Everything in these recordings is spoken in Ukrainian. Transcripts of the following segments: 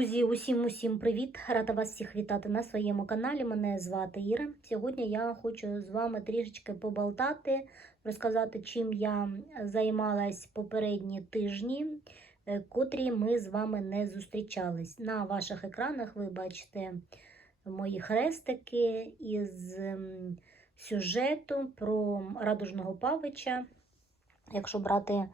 Друзі, усім усім привіт! Рада вас всіх вітати на своєму каналі. Мене звати Іра. Сьогодні я хочу з вами трішечки поболтати, розказати, чим я займалась попередні тижні, е, котрі ми з вами не зустрічались. На ваших екранах ви бачите мої хрестики із ем, сюжету про радужного павича. Якщо брати,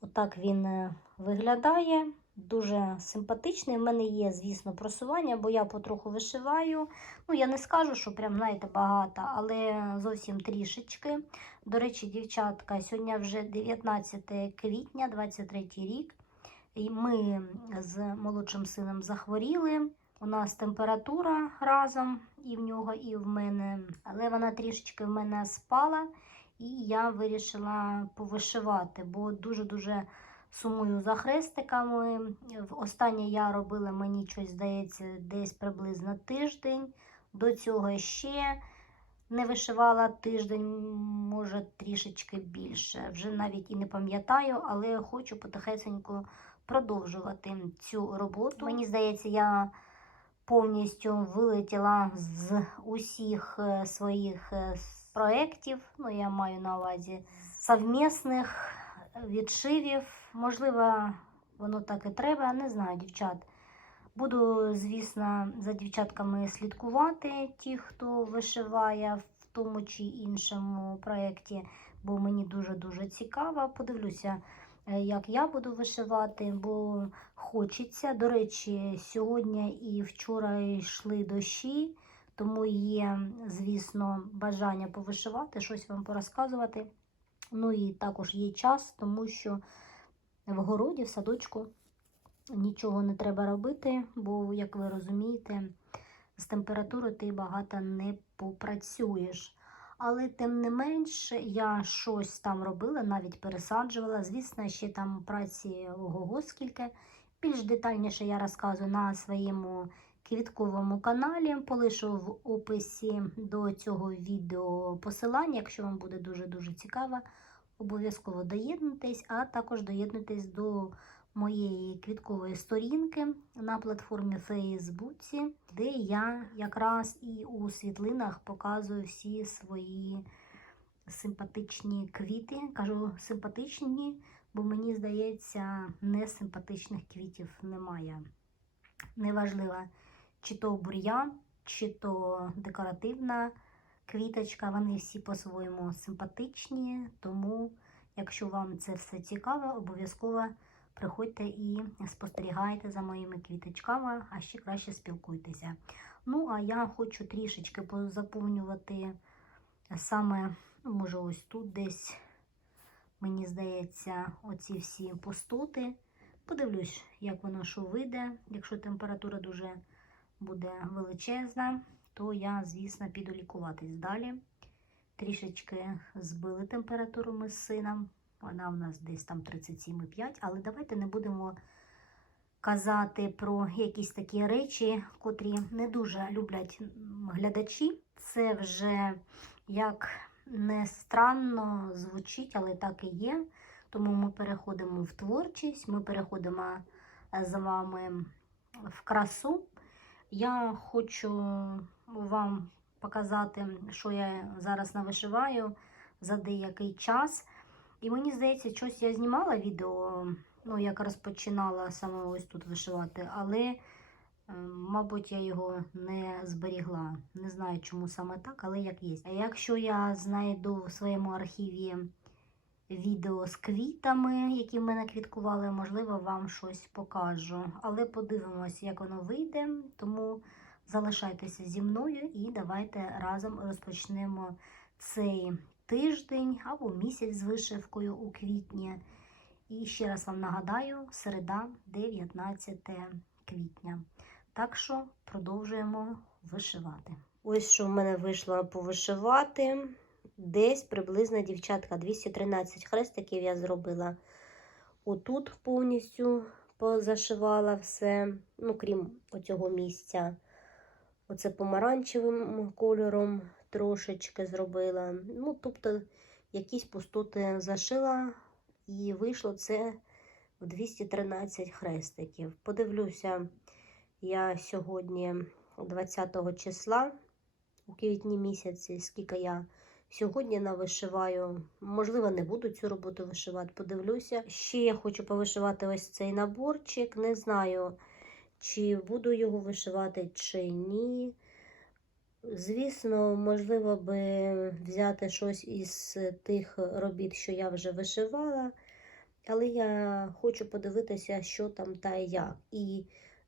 отак він е, виглядає. Дуже симпатичний. У мене є, звісно, просування, бо я потроху вишиваю. Ну, я не скажу, що прям, знаєте, багато, але зовсім трішечки. До речі, дівчатка, сьогодні вже 19 квітня, 23 рік. І ми з молодшим сином захворіли. У нас температура разом і в нього, і в мене. Але вона трішечки в мене спала, і я вирішила повишивати, бо дуже-дуже сумую за хрестиками. В- Останнє я робила, мені щось здається, десь приблизно тиждень. До цього ще не вишивала тиждень, може трішечки більше. Вже навіть і не пам'ятаю, але хочу потихесеньку продовжувати цю роботу. Мені здається, я повністю вилетіла з усіх е, своїх е, проєктів. Ну, я маю на увазі совмісних відшивів. Можливо, воно так і треба, не знаю, дівчат. Буду, звісно, за дівчатками слідкувати, ті, хто вишиває в тому чи іншому проєкті, бо мені дуже-дуже цікаво. Подивлюся, е, як я буду вишивати, бо хочеться. До речі, сьогодні і вчора йшли дощі, тому є, звісно, бажання повишивати, щось вам порозказувати. Ну і також є час, тому що в городі, в садочку нічого не треба робити, бо, як ви розумієте, з температурою ти багато не попрацюєш. Але тим не менш, я щось там робила, навіть пересаджувала. Звісно, ще там праці ого скільки. Більш детальніше я розказую на своєму квітковому каналі. Полишу в описі до цього відео посилання, якщо вам буде дуже-дуже цікаво. Обов'язково доєднуйтесь, а також доєднуйтесь до моєї квіткової сторінки на платформі Фейсбуці, де я якраз і у світлинах показую всі свої симпатичні квіти. Кажу симпатичні, бо мені здається, несимпатичних квітів немає. Неважливо, чи то бур'ян, чи то декоративна квіточка, вони всі по-своєму симпатичні, тому, якщо вам це все цікаво, обов'язково приходьте і спостерігайте за моїми квіточками, а ще краще спілкуйтеся. Ну, а я хочу трішечки позаповнювати саме, ну, може, ось тут десь, мені здається, оці всі пустоти. Подивлюсь, як воно що вийде. Якщо температура дуже буде величезна, то я, звісно, піду лікуватись далі. Трішечки збили температуру ми з сином. Вона в нас десь там 37,5. Але давайте не будемо казати про якісь такі речі, котрі не дуже люблять глядачі. Це вже як не странно звучить, але так і є. Тому ми переходимо в творчість, ми переходимо з вами в красу. Я хочу вам показати, що я зараз навишиваю за деякий час. І мені здається, щось я знімала відео, ну, як розпочинала саме ось тут вишивати, але, е, мабуть, я його не зберігла. Не знаю, чому саме так, але як є. А якщо я знайду в своєму архіві відео з квітами, які в мене квіткували, можливо, вам щось покажу. Але подивимось, як воно вийде. Тому залишайтеся зі мною і давайте разом розпочнемо цей тиждень або місяць з вишивкою у квітні. І ще раз вам нагадаю, середа, 19 квітня. Так що продовжуємо вишивати. Ось що в мене вийшло повишивати. Десь приблизно, дівчатка, 213 хрестиків я зробила. Отут повністю позашивала все, ну, крім оцього місця. Оце помаранчевим кольором трошечки зробила. Ну, тобто, якісь пустоти зашила, і вийшло це в 213 хрестиків. Подивлюся, я сьогодні 20 числа у квітні місяці, скільки я сьогодні навишиваю. Можливо, не буду цю роботу вишивати, подивлюся. Ще я хочу повишивати ось цей наборчик. Не знаю, чи буду його вишивати, чи ні. Звісно, можливо би взяти щось із тих робіт, що я вже вишивала, але я хочу подивитися, що там та як. І,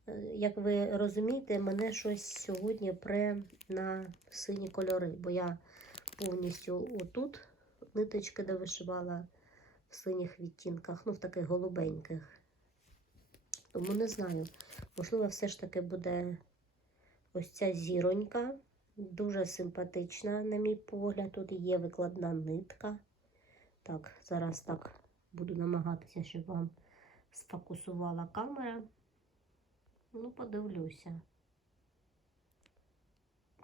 е, як ви розумієте, мене щось сьогодні пре на сині кольори, бо я повністю отут ниточки де вишивала в синіх відтінках, ну, в таких голубеньких. Тому не знаю, можливо, все ж таки буде ось ця зіронька. Дуже симпатична, на мій погляд. Тут є викладна нитка. Так, зараз так буду намагатися, щоб вам сфокусувала камера. Ну, подивлюся.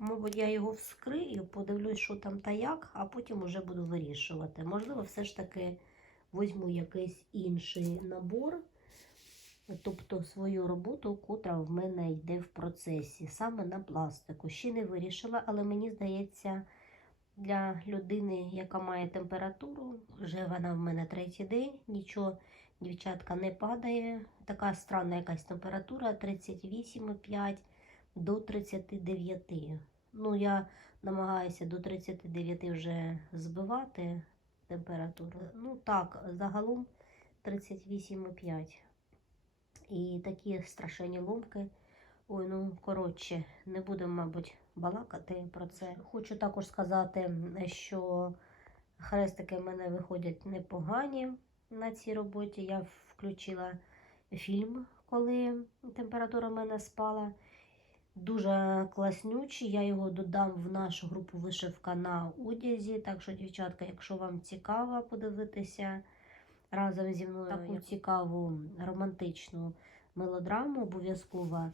Мабуть, я його вскрию, подивлюсь, що там та як, а потім вже буду вирішувати. Можливо, все ж таки візьму якийсь інший набор тобто свою роботу, котра в мене йде в процесі, саме на пластику. Ще не вирішила, але мені здається, для людини, яка має температуру, вже вона в мене третій день, нічого, дівчатка, не падає. Така странна якась температура 38,5 до 39. Ну, я намагаюся до 39 вже збивати температуру. Ну так, загалом 38,5. І такі страшенні ломки. Ой, ну, коротше, не будемо, мабуть, балакати про це. Хочу також сказати, що хрестики в мене виходять непогані на цій роботі. Я включила фільм, коли температура в мене спала. Дуже класнючий. Я його додам в нашу групу вишивка на одязі. Так що, дівчатка, якщо вам цікаво подивитися разом зі мною таку цікаву романтичну мелодраму, обов'язково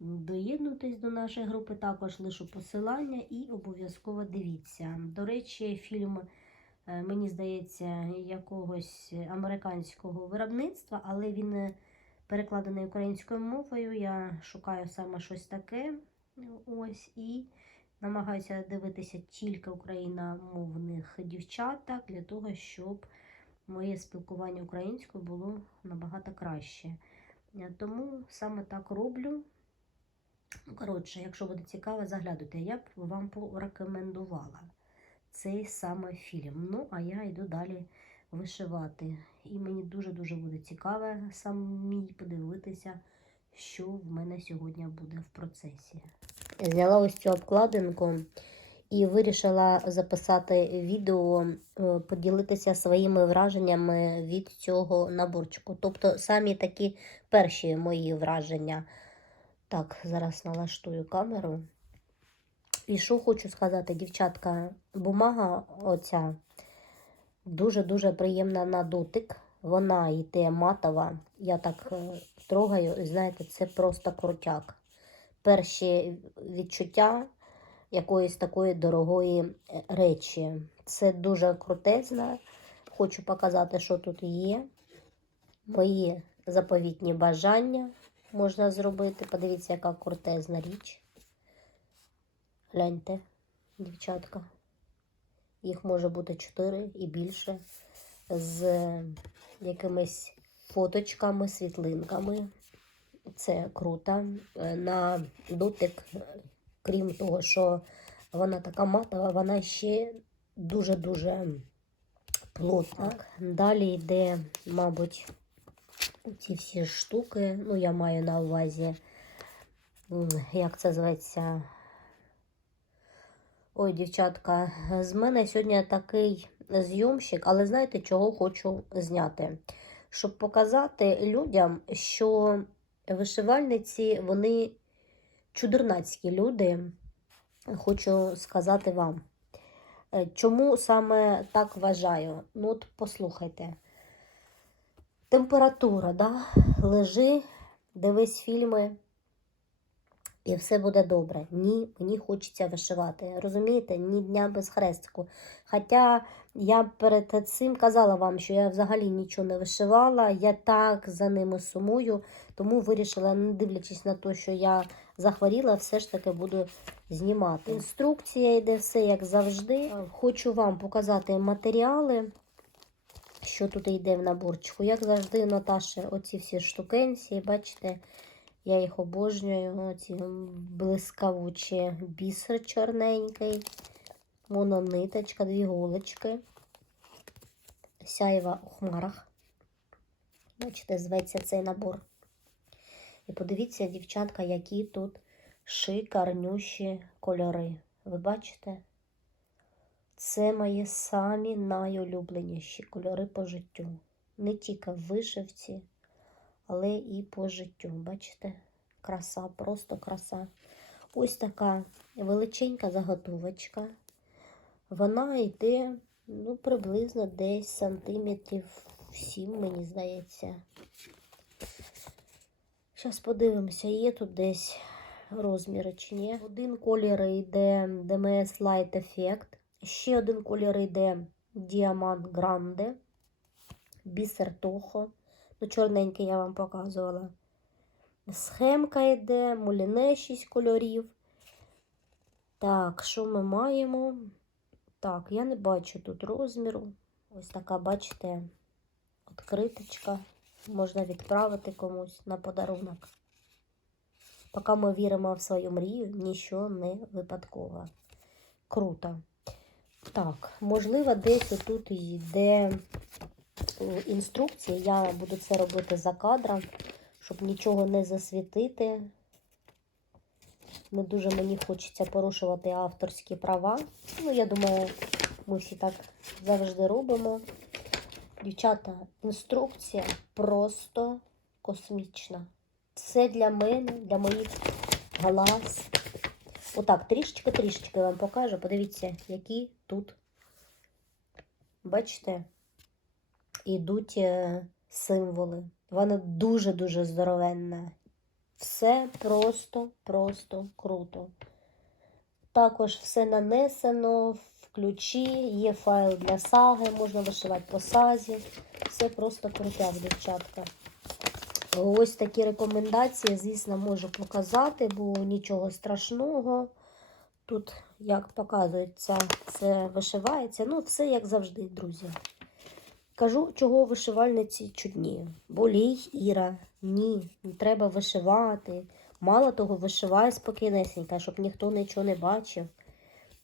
доєднуйтесь до нашої групи, також лишу посилання і обов'язково дивіться. До речі, фільм, е, мені здається, якогось американського виробництва, але він е, перекладений українською мовою. Я шукаю саме щось таке. Ось і намагаюся дивитися тільки україномовних дівчаток для того, щоб моє спілкування українською було набагато краще. Тому саме так роблю. Ну, Коротше, якщо буде цікаво, заглядуйте, я б вам порекомендувала цей саме фільм. Ну, а я йду далі вишивати. І мені дуже-дуже буде цікаво самій подивитися, що в мене сьогодні буде в процесі. Зняла ось цю обкладинку і вирішила записати відео, е, поділитися своїми враженнями від цього наборчику. Тобто самі такі перші мої враження. Так, зараз налаштую камеру. І що хочу сказати, дівчатка, бумага оця дуже-дуже приємна на дотик. Вона йде матова. Я так е, трогаю, і знаєте, це просто крутяк. Перші відчуття якоїсь такої дорогої е, речі. Це дуже крутезна. Хочу показати, що тут є. Мої заповітні бажання можна зробити. Подивіться, яка крутезна річ. Гляньте, дівчатка. Їх може бути 4 і більше. З якимись фоточками, світлинками. Це круто. Е, На дотик крім того, що вона така матова, вона ще дуже-дуже плотна. Так. Далі йде, мабуть, ці всі штуки. Ну, я маю на увазі, як це зветься. Ой, дівчатка, з мене сьогодні такий зйомщик, але знаєте, чого хочу зняти? Щоб показати людям, що вишивальниці, вони чудернацькі люди, хочу сказати вам. Е, чому саме так вважаю? Ну, от послухайте. Температура, да? лежи, дивись фільми. І все буде добре. Ні, мені хочеться вишивати. Розумієте, ні дня без хрестику. Хоча я перед цим казала вам, що я взагалі нічого не вишивала, я так за ними сумую, тому вирішила, не дивлячись на те, що я захворіла, все ж таки буду знімати. Інструкція йде все як завжди. Хочу вам показати матеріали, що тут йде в наборчику. Як завжди, Наташі, оці всі штукенці, бачите. Я їх обожнюю. Оці блискавучі бісер чорненький, монониточка, дві голочки, сяєва у хмарах. Бачите, зветься цей набор. І подивіться, дівчатка, які тут шикарнющі кольори. Ви бачите? Це мої самі найулюбленіші кольори по життю. Не тільки в вишивці але і по життю. Бачите? Краса, просто краса. Ось така величенька заготовочка. Вона йде ну, приблизно десь сантиметрів 7, мені здається. Зараз подивимося, є тут десь розміри чи ні. Один колір йде DMS Light Effect. Ще один колір йде Diamant Grande, Бісер Toho. Ну, чорненький я вам показувала. Схемка йде, муліне 6 кольорів. Так, що ми маємо? Так, я не бачу тут розміру. Ось така, бачите, відкриточка. Можна відправити комусь на подарунок. Поки ми віримо в свою мрію, нічого не випадково. Круто. Так, можливо, десь тут йде інструкції. Я буду це робити за кадром, щоб нічого не засвітити. Не дуже мені хочеться порушувати авторські права. Ну, я думаю, ми всі так завжди робимо. Дівчата, інструкція просто космічна. Все для мене, для моїх глаз. Отак, трішечки-трішечки вам покажу. Подивіться, які тут, бачите, йдуть е, символи. Воно дуже-дуже здоровенне. Все просто-просто круто. Також все нанесено в ключі, є файл для саги, можна вишивати по сазі. Все просто крутяк, дівчатка. Ось такі рекомендації, звісно, можу показати, бо нічого страшного. Тут, як показується, це вишивається. Ну, все як завжди, друзі. Кажу, чого вишивальниці чудні. Болій, Іра, ні, не треба вишивати. Мало того, вишивай спокійнесенько, щоб ніхто нічого не бачив.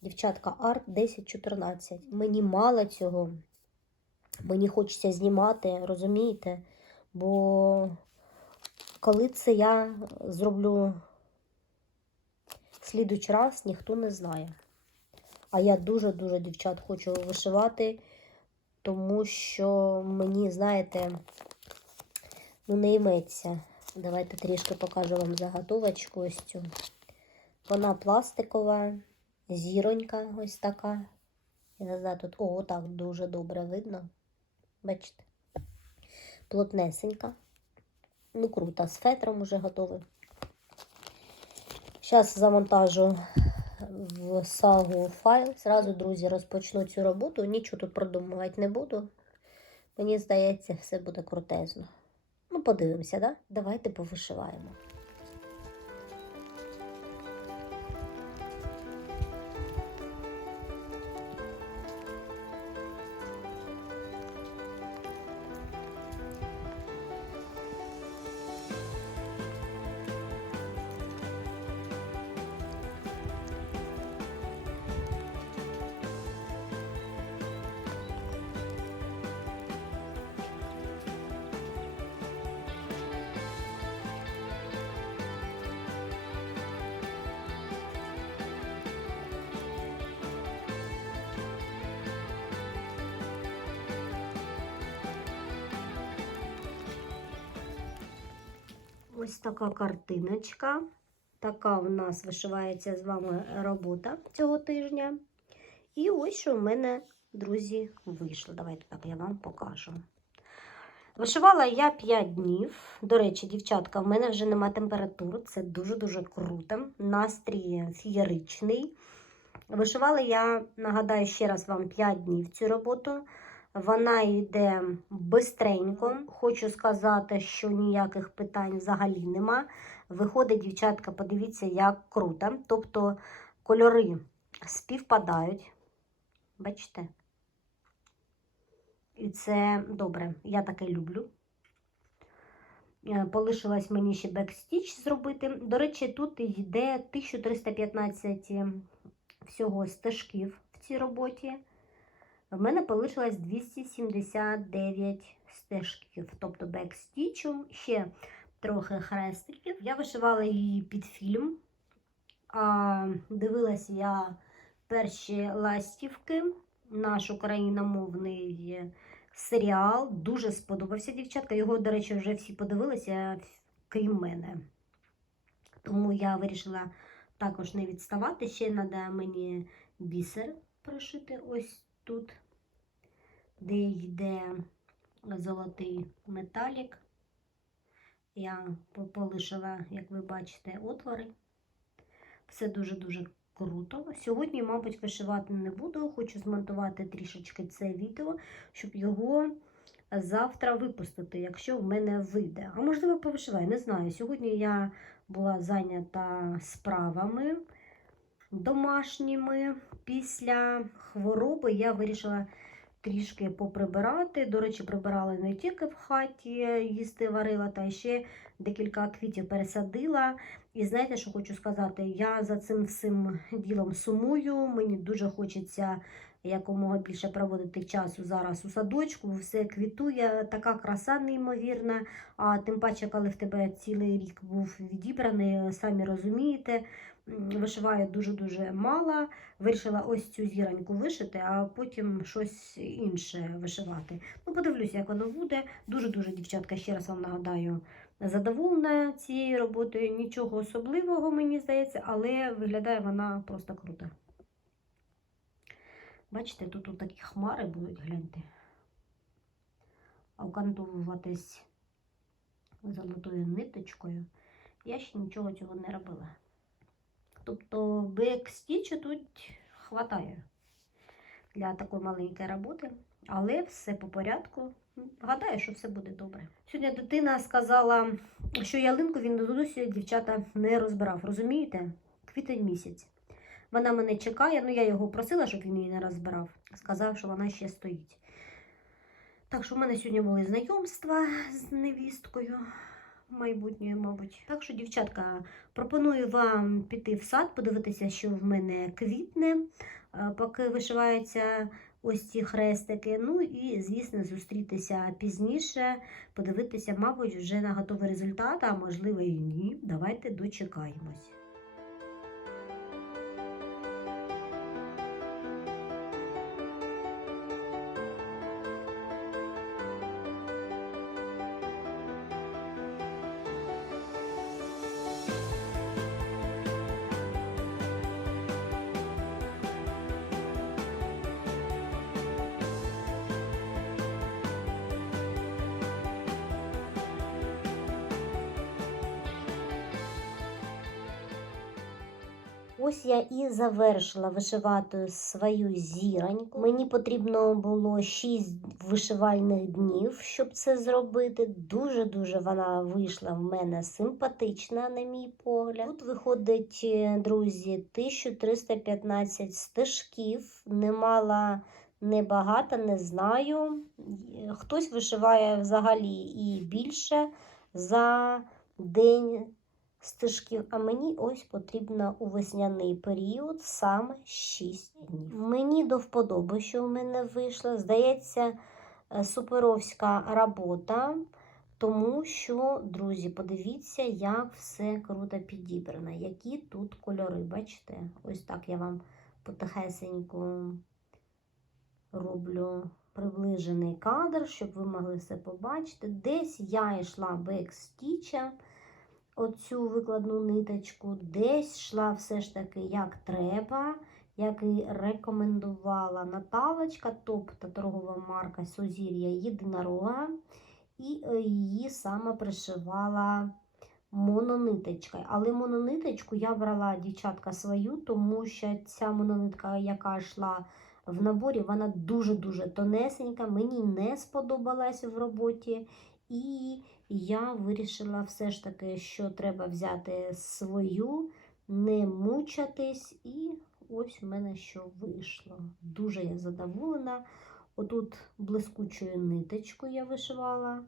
Дівчатка, арт 10-14. Мені мало цього. Мені хочеться знімати, розумієте? Бо коли це я зроблю слідуючий раз, ніхто не знає. А я дуже-дуже, дівчат, хочу вишивати тому що мені, знаєте, ну, не йметься. Давайте трішки покажу вам заготовочку ось цю. Вона пластикова, зіронька ось така. Я не знаю, тут, о, так дуже добре видно. Бачите? Плотнесенька. Ну, круто, з фетром уже готовий. Зараз завантажу в сагу файл. Зразу, друзі, розпочну цю роботу. Нічого тут продумувати не буду. Мені здається, все буде крутезно. Ну, подивимося, да? Давайте повишиваємо. Ось така картиночка. Така у нас вишивається з вами робота цього тижня. І ось що в мене, друзі, вийшло. Давайте так я вам покажу. Вишивала я 5 днів. До речі, дівчатка, в мене вже нема температури. Це дуже-дуже круто. Настрій фієричний. Вишивала я, нагадаю ще раз вам 5 днів цю роботу. Вона йде бистренько. Хочу сказати, що ніяких питань взагалі нема. Виходить, дівчатка, подивіться, як круто. Тобто кольори співпадають. Бачите? І це добре. Я таке люблю. Е, Полишилось мені ще бекстіч зробити. До речі, тут йде 1315 всього стежків в цій роботі. В мене полишилось 279 стежків, тобто бекстічу, ще трохи хрестиків. Я вишивала її під фільм. А, дивилася я перші ластівки, наш україномовний серіал. Дуже сподобався дівчатка. Його, до речі, вже всі подивилися, крім мене. Тому я вирішила також не відставати. Ще треба мені бісер прошити ось тут, де йде золотий металік. Я полишила, як ви бачите, отвори. Все дуже-дуже круто. Сьогодні, мабуть, вишивати не буду. Хочу змонтувати трішечки це відео, щоб його завтра випустити, якщо в мене вийде. А можливо, повишиваю, не знаю. Сьогодні я була зайнята справами домашніми. Після хвороби я вирішила трішки поприбирати. До речі, прибирала не тільки в хаті, їсти варила, та ще декілька квітів пересадила. І знаєте, що хочу сказати? Я за цим всім ділом сумую. Мені дуже хочеться якомога більше проводити часу зараз у садочку. Все квітує, така краса неймовірна. А тим паче, коли в тебе цілий рік був відібраний, самі розумієте. М, Вишиваю дуже-дуже мало. Вирішила ось цю зіроньку вишити, а потім щось інше вишивати. Ну, подивлюся, як воно буде. Дуже-дуже, дівчатка, ще раз вам нагадаю, задоволена цією роботою. Нічого особливого, мені здається, але виглядає вона просто круто. Бачите, тут от такі хмари будуть, гляньте. Окантовуватись золотою ниточкою. Я ще нічого цього не робила. Тобто бекстічу тут хватає для такої маленької роботи, але все по порядку. Гадаю, що все буде добре. Сьогодні дитина сказала, що ялинку він досі дівчата не розбирав. Розумієте? Квітень місяць. Вона мене чекає, ну я його просила, щоб він її не розбирав. Сказав, що вона ще стоїть. Так що в мене сьогодні були знайомства з невісткою майбутньою, мабуть. Так що, дівчатка, пропоную вам піти в сад, подивитися, що в мене квітне, е, поки вишиваються ось ці хрестики. Ну і, звісно, зустрітися пізніше, подивитися, мабуть, вже на готовий результат, а можливо і ні. Давайте дочекаємось. Ось я і завершила вишивати свою зіроньку. Мені потрібно було 6 вишивальних днів, щоб це зробити. Дуже-дуже вона вийшла в мене симпатична, на мій погляд. Тут виходить, е, друзі, 1315 стежків. Немало небагато, не знаю. Хтось вишиває взагалі і більше за день стежків, а мені ось потрібно у весняний період саме 6 днів. Мені до вподоби, що в мене вийшло. Здається, е, суперовська робота, тому що, друзі, подивіться, як все круто підібрано. Які тут кольори, бачите? Ось так я вам потихесенько роблю приближений кадр, щоб ви могли все побачити. Десь я йшла бекстіча оцю викладну ниточку, десь йшла все ж таки як треба, як і рекомендувала Наталочка, тобто торгова марка Сузір'я Єдинорога. і е, її саме пришивала монониточкою. Але монониточку я брала дівчатка свою, тому що ця мононитка, яка йшла в наборі, вона дуже-дуже тонесенька, мені не сподобалась в роботі. І я вирішила все ж таки, що треба взяти свою, не мучатись. І ось в мене що вийшло. Дуже я задоволена. Отут блискучою ниточкою я вишивала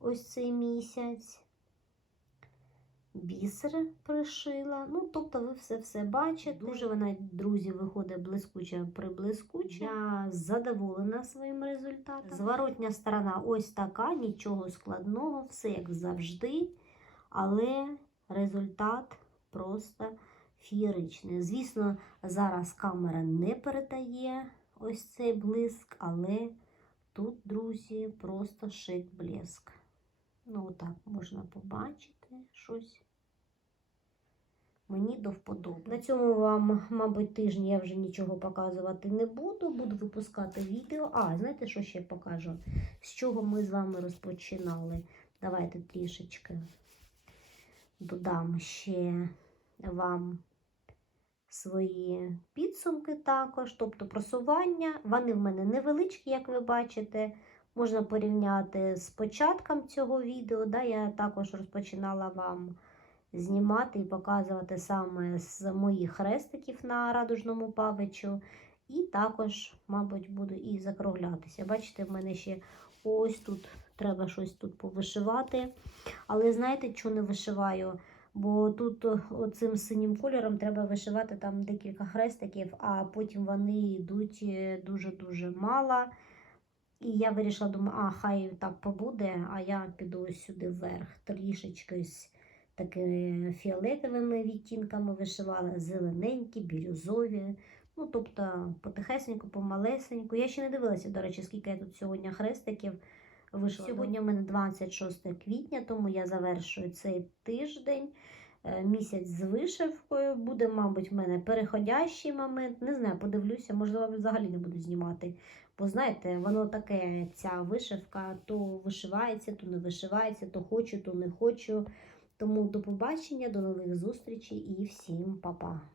ось цей місяць. Бісер пришила. Ну, тобто, ви все-все бачите. Дуже вона, друзі, виходить блискуча приблискуча. Я задоволена своїм результатом. Зворотня сторона ось така, нічого складного, все як завжди. Але результат просто фієричний. Звісно, зараз камера не передає ось цей блиск, але тут, друзі, просто шик блиск. Ну, отак можна побачити щось. Мені до вподоби. На цьому вам, мабуть, тижні я вже нічого показувати не буду. Буду випускати відео. А, знаєте, що ще покажу? З чого ми з вами розпочинали? Давайте трішечки додам ще вам свої підсумки також, тобто просування. Вони в мене невеличкі, як ви бачите. Можна порівняти з початком цього відео. Да, Я також розпочинала вам знімати і показувати саме з моїх хрестиків на радужному павичу. І також, мабуть, буду і закруглятися. Бачите, в мене ще ось тут треба щось тут повишивати. Але знаєте, що не вишиваю? Бо тут оцим синім кольором треба вишивати там декілька хрестиків, а потім вони йдуть е, дуже-дуже мало. І я вирішила, думаю, а хай так побуде, а я піду сюди вверх, трішечки такими фіолетовими відтінками вишивала, зелененькі, бірюзові. Ну, тобто, потихесеньку, помалесеньку. Я ще не дивилася, до речі, скільки я тут сьогодні хрестиків вийшло. Сьогодні у мене 26 квітня, тому я завершую цей тиждень. Е, Місяць з вишивкою. Буде, мабуть, в мене переходящий момент. Не знаю, подивлюся, можливо, взагалі не буду знімати. Бо знаєте, воно таке, ця вишивка то вишивається, то не вишивається, то хочу, то не хочу. Тому до побачення, до нових зустрічей і всім па-па.